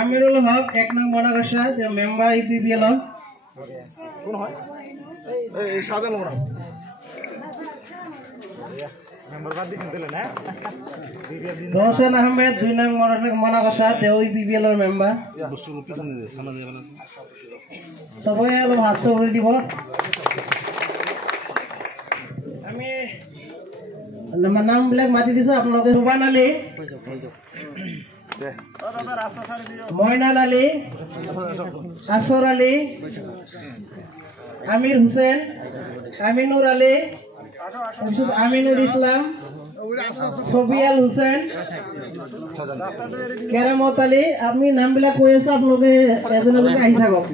আমিরুল হক 1 নং মনাগসা যে মেম্বার ইপিপিএল কোন হয় এই সাজানো ওরা মেম্বার বাদ দিছেন দিলেন না রোশন আহমেদ 2 নং মনাগসা দেও ইপিপিএল এর মেম্বার বসু পিছনে সামনে যাবেন সবাই আলো হাত ধরে দিব আমি নাম বিলাক মাতি দিছো আপোনালোকে সুবান আলী ময়নাল আলী আসর আলী আমির হুসেন আমিনুর আলী আমিনুর ইসলাম সবিয়াল হুসেন কেরামত আলী আমি নামবিলাক কৈ আছো আপোনালোকে এজনলৈকে আহি থাকক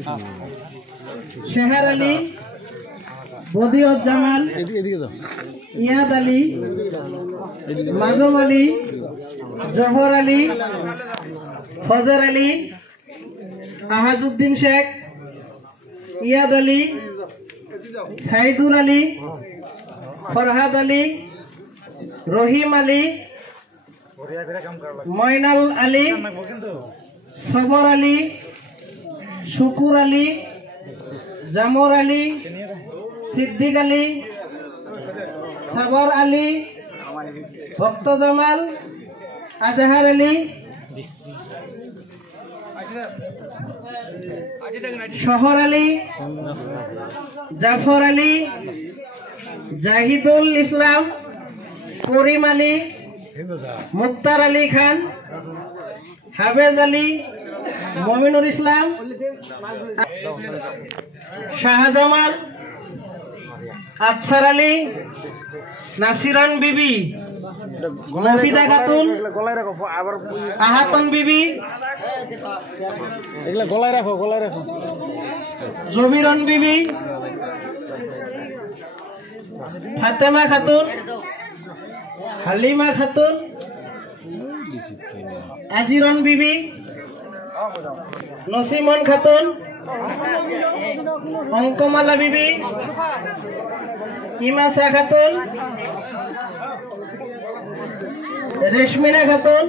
শেহার আলী বদিউত জামান ইয়াদ আলী মাজম আলী জহর আলী ফজর আলী আহাজউদ্দিন শেখ ইয়াদ আলী সাইদুর আলী ফরহাদ আলী রহিম আলী ময়নাল আলী সবর আলী শুকুর আলী জামর আলী সিদ্দিক আলী সাবর আলী ভক্ত জামাল আজহার আলী শহর আলী জাফর আলী জাহিদুল ইসলাম করিম আলী মুক্তার আলী খান হাফেজ আলী মমিনুর ইসলাম শাহজামাল আফসার আলী নাসিরান বিবি মফিদা খাতুন আহাতন বিবি গলায় রাখো জমিরন বিবি ফাতেমা খাতুন হালিমা খাতুন আজিরন বিবি নসিমন খাতুন অঙ্কমালা বিবি ইমাসা খাতুন রেশমিনা খাতুন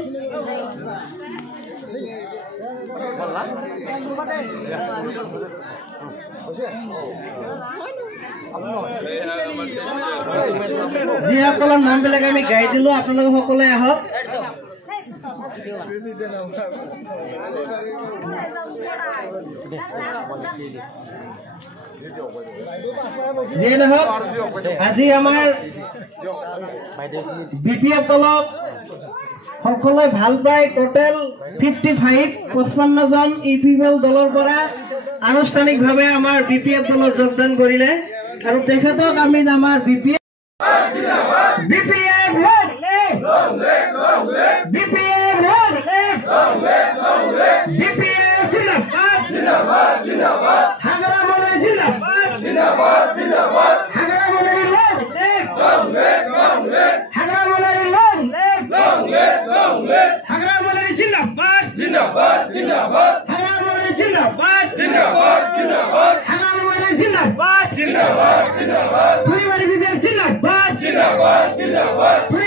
যিসকলৰ নামবিলাক আমি গাই দিলো আপোনালোক সকলে আহক যিয়ে নহওক আজি আমাৰ বিপিএফ দলক সকলে ভাল পাই টোটেল 55 জন ইপিপিএল দলৰ পৰা আনুষ্ঠানিকভাৱে আমাৰ বিপিএফ দলত যোগদান কৰিলে আৰু তেখেতক আমি আমাৰ বিপিএফ জিন্দাবাদ